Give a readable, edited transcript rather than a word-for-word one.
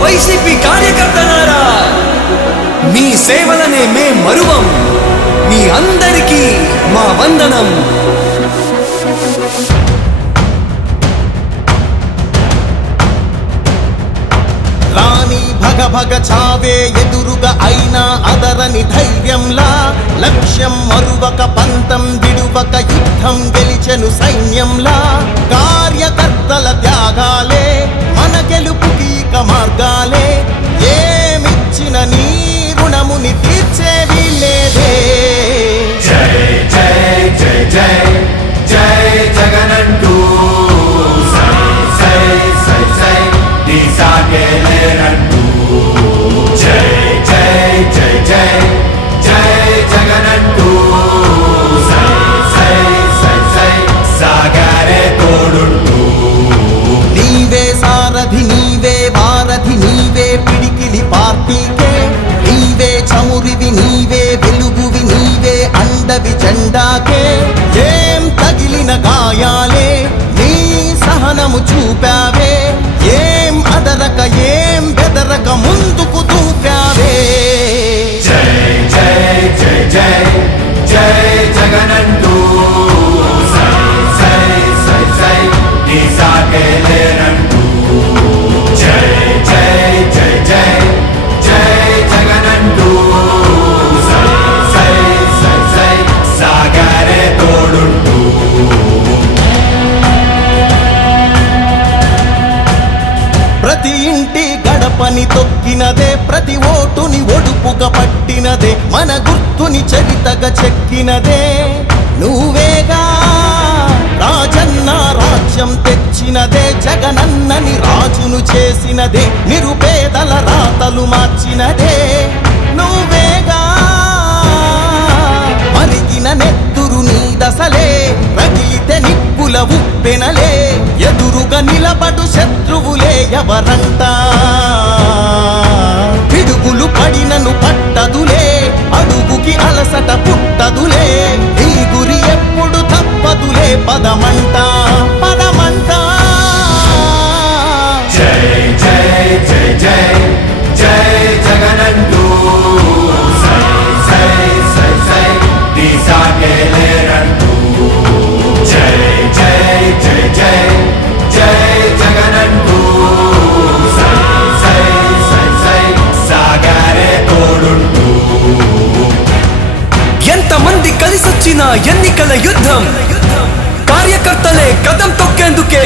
YCP కార్యకర్తలారా, మీ సేవలనే మే మరువం. మీ అందరికీ మా వందనం. రాణి భగ భగ చావే ఎదురుగా అయినా అదరని ధైర్యంలా, లక్ష్యం మరువక పంతం విడువక యుద్ధం గెలిచెను సైన్యంలా. కార్యకర్తల త్యాగాలే మన గెలుపుకి ఇక మార్గాలే. ఏమిచ్చిన నీ రుణముని తీర్చేది లేదే. జై జై జై జై జై జగనంటూ సై సై సై సై దీసాకేలేనంటూ. జై జై జై జై జై జగనంటూ సై సై సై సై సాగరే తోడుంటూ. నీవే సారథి నీవే వారధి నీవే పిడికిలి పార్టీకే. నీవే చమురివి నీవే వెలుగువి నీవే అండవి జెండాకే. ఏం తగిలిన గాయాలే నీ సహనము చూపావే. ఏం అదరక ఏం బెదరక ముందుకు దూపావే. జై జై జై జై జై జగనంటూ సై సై సై సై దీసాకేలేనంటూ. జై జై జై జై జై జగనంటూ సై సై సై సై సాగరే తోడుంటూ. ప్రతి ఇంటి గడపని తొక్కినదే, ప్రతి ఓటుని ఒడుపుగా పట్టినదే, మన గుర్తుని చరితగా చెక్కినదే నువ్వేగా. రాజన్న రాజ్యం తెచ్చినదే, జగనన్నని రాజును చేసినదే, నిరుపేదల రాతలు మార్చినదే నువ్వేగా. మరిగిన నెత్తురు నీ దశలే, రగిలితే నిప్పుల ఉప్పెనలే, ఎదురుగా నిలబడు శత్రువులే ఎవరంట. పిడుగులు పడినను పట్టదులే, అడుగుకి అలసట పుట్టదులే, నీ గురి ఎప్పుడు తప్పదులే, పదమంట పదమంట. జై జై జై జై జై జగనంటూ సై సై సై సై దీసాకేలేనంటూ. జై జై జై జై జై జగనంటూ సై సై సై సై సాగరే తోడుంటూ. ఎంతమంది కలిసొచ్చిన ఎన్నికల యుద్ధం, కార్యకర్తలే కదం తొక్కేందుకే